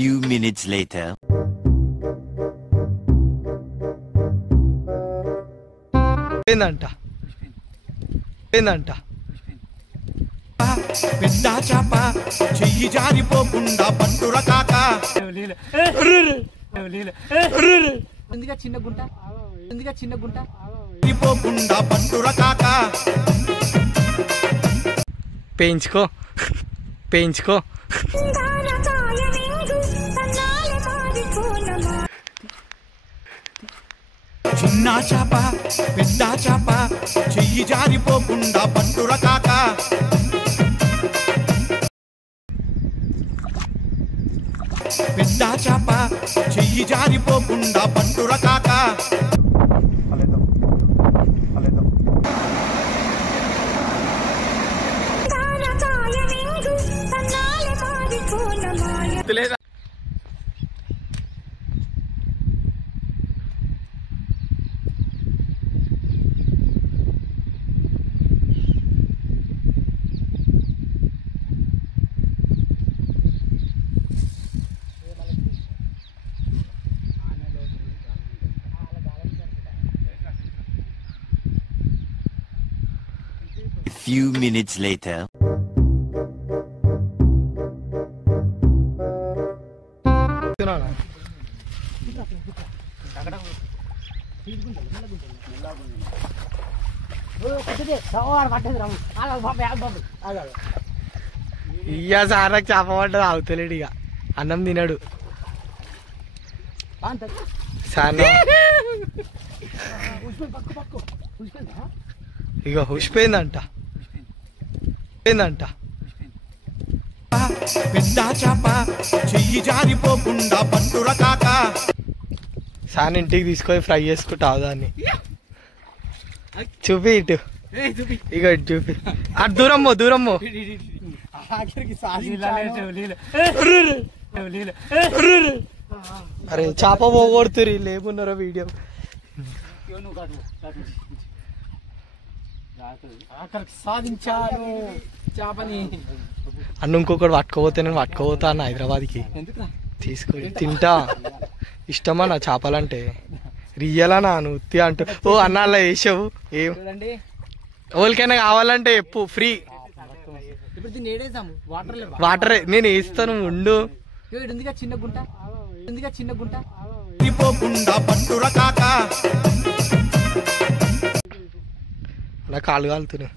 few minutes later. ఏందంట పెద్ద చాప చెయ్యి జారిపోకుండా పట్టుర కాక చిన్న గుంట పోకుండా పట్టుర కాక పెంచుకో చిన్న చాప పెద్ద చాప చెయ్యి జారిపోకుండా పట్టుర కాక పెద్ద చాప చెయ్యి జారిపోకుండా పట్టుర కాక A few minutes later. ఇయ్య సారకు చేప పడ్డది అవుతలేడు ఇక అన్నం తినడు సార్ ఇక హుషిపోయిందంట పెద్ద చాప చెయ్యి జారిపోకుండా పట్టుర కాక సార్ ఇంటికి తీసుకొని ఫ్రై చేసుకుంటావు దాన్ని చూపి ఇటు ఇక ఇటు చూపి అటు దూరమ్మో అరే చేప పోగొడుతురు లేకున్నారో వీడియో సాధించాను చేపని అన్న ఇంకొకటి పట్టుకోపోతే నేను పట్టుకోపోతా అన్న హైదరాబాద్కి తీసుకో తింటా ఇష్టమా నా చేపలంటే రియలా నా ఉత్తి అంటూ ఓ అన్న అలా వేసావు ఏం ఎవరికైనా కావాలంటే చెప్పు ఫ్రీ వాటరే నేను వేస్తాను ఉండు చిన్న గుంట పట్టుర కాక నా కాలు కాలుతున్నాయి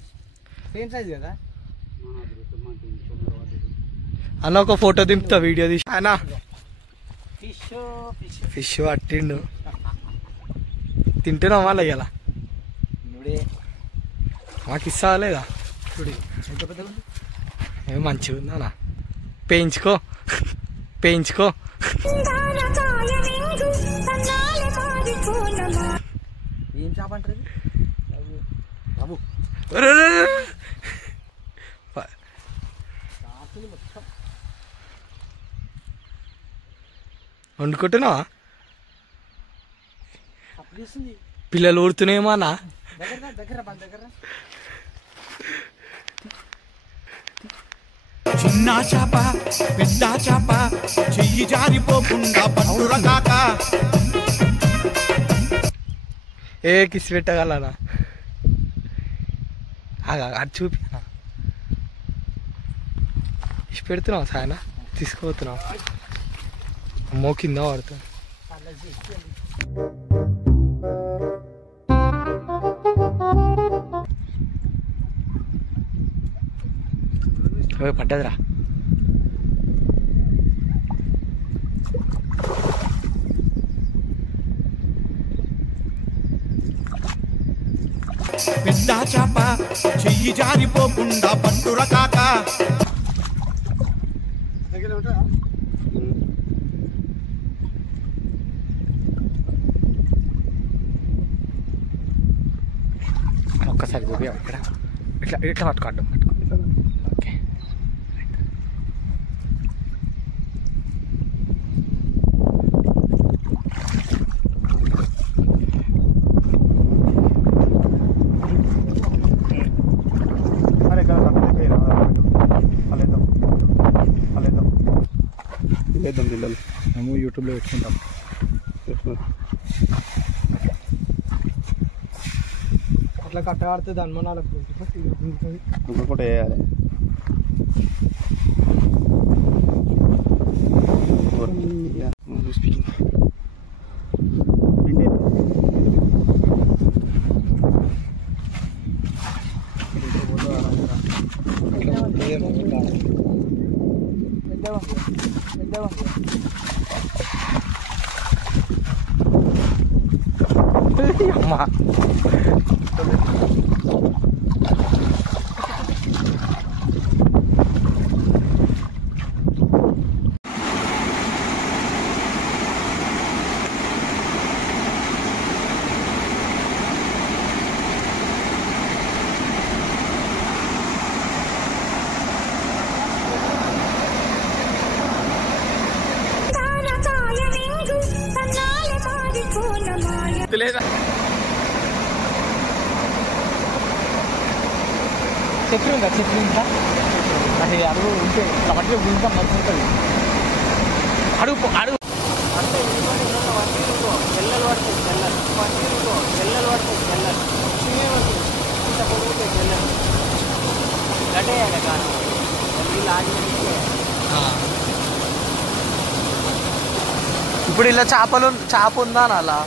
సేమ్ సైజ్ కదా అన్న ఒక ఫోటో దింపుతా వీడియో తీసి అన్న ఫిష్ పట్టిండు తింటున్నావా అలా ఇలా మాకు ఇస్తా లేదా ఏం మంచిగా ఉందా పెంచుకో ఏం చేప అంటారు బాబు వండుకుంటున్నావా పిల్లలు ఊడుతున్నాయేమో అన్న చిన్న చాప పెద్ద చాప చెయ్యి జారిపోకుండా పట్టుర కాక ఏ కిసి పెట్టగలనా అది చూపి ఇసి పెడుతున్నావు సాయన తీసుకుపోతున్నావు అమ్మో కింద పడుతుంది పడ్డదిరా పెద్ద చాప చెయ్యి జారిపోకుండా పట్టుర కాక ఒక్కసారి చూపి ఇక్కడ ఇట్లా పట్టుకోవడం ఓకే చేద్దాం పిల్లలు మేము యూట్యూబ్లో పెట్టుకుంటాం. అట్లా కట్టగాడితే దాని మనకు ఇంకొకటి వేయాలి. అమ్మా చెట్లు ఉందా? చెట్లు ఉందా? అది అడుగు ఉంటే అట్లా ఇంకా మంచి ఉంటుంది. అడుగు అడుగు పిల్లలు పడుతుంది పిల్లలు పిల్లలు పడుతుంది పిల్లలు చిన్న పడుతుంది ఇంత పొడుగుతాయి పిల్లలు గడ్డయ్యాక కానీ నీళ్ళు ఆగి ఇప్పుడు ఇలా చేప ఉందా అలా